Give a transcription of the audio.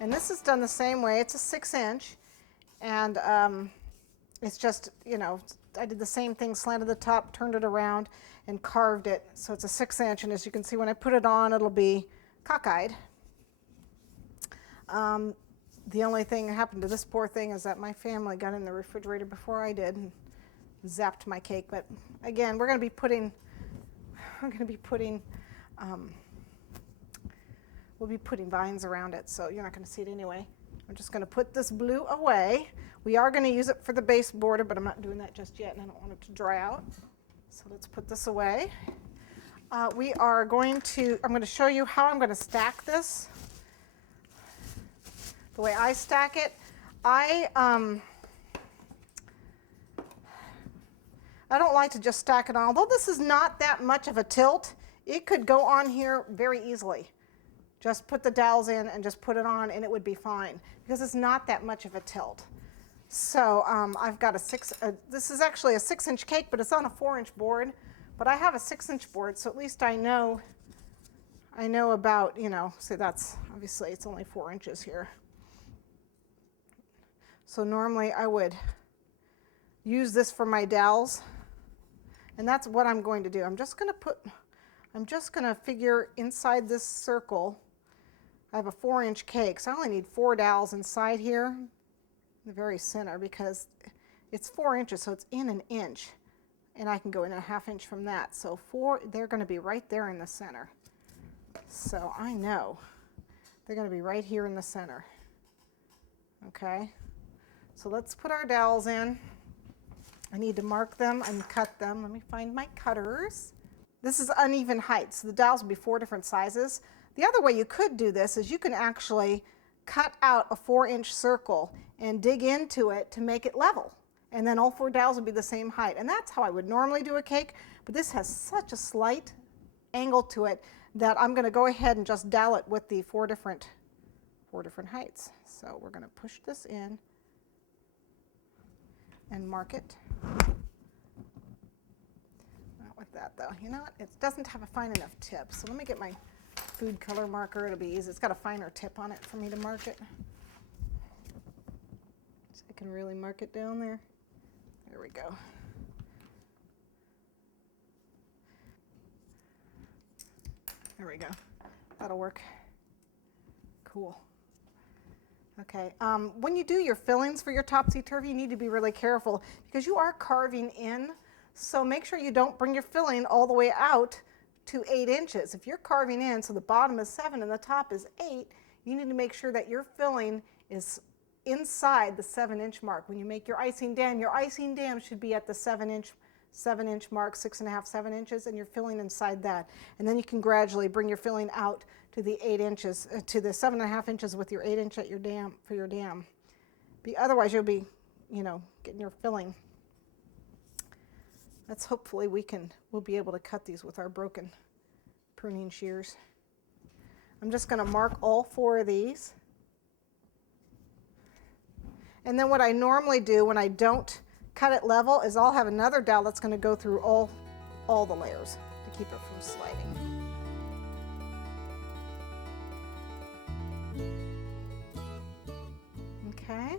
And this is done the same way. It's a 6-inch, and it's just, you know, I did the same thing, slanted the top, turned it around, and carved it. So it's a 6-inch, and as you can see, when I put it on, it'll be cockeyed. The only thing that happened to this poor thing is that my family got in the refrigerator before I did and zapped my cake. But again, we're going to be putting we'll be putting vines around it, so you're not going to see it anyway. I'm just going to put this blue away. We are going to use it for the base border, but I'm not doing that just yet, and I don't want it to dry out. So let's put this away. I'm going to show you how I'm going to stack this. The way I stack it, I don't like to just stack it on. Although this is not that much of a tilt, it could go on here very easily. Just put the dowels in and just put it on and it would be fine because it's not that much of a tilt. So I've got this is actually a 6-inch cake, but it's on a 4-inch board. But I have a 6-inch board, so at least I know about, you know, so that's, obviously it's only 4 inches here. So normally I would use this for my dowels, and that's what I'm going to do. I'm just going to figure inside this circle. I have a 4-inch cake, so I only need 4 dowels inside here, in the very center, because it's 4 inches, so it's in an inch, and I can go in a 1/2 inch from that. So they're going to be right there in the center. So I know they're going to be right here in the center. Okay, so let's put our dowels in. I need to mark them and cut them. Let me find my cutters. This is uneven height, so the dowels will be 4 different sizes. The other way you could do this is you can actually cut out a 4-inch circle and dig into it to make it level. And then all 4 dowels would be the same height. And that's how I would normally do a cake, but this has such a slight angle to it that I'm going to go ahead and just dowel it with the 4 different heights. So we're going to push this in and mark it. Not with that though. You know what? It doesn't have a fine enough tip. So let me get my food color marker. It'll be easy. It's got a finer tip on it for me to mark it. So I can really mark it down there. There we go. There we go. That'll work. Cool. Okay, when you do your fillings for your Topsy-Turvey, you need to be really careful because you are carving in, so make sure you don't bring your filling all the way out to 8 inches. If you're carving in, so the bottom is 7 and the top is 8, you need to make sure that your filling is inside the 7-inch mark. When you make your icing dam should be at the 7-inch mark, 6.5, 7 inches, and you're filling inside that. And then you can gradually bring your filling out to the 8 inches, to the 7.5 inches with your 8-inch at your dam, for your dam. Otherwise you'll be, you know, getting your filling. That's hopefully we'll be able to cut these with our broken pruning shears. I'm just going to mark all 4 of these. And then what I normally do when I don't cut it level is I'll have another dowel that's going to go through all the layers to keep it from sliding. Okay.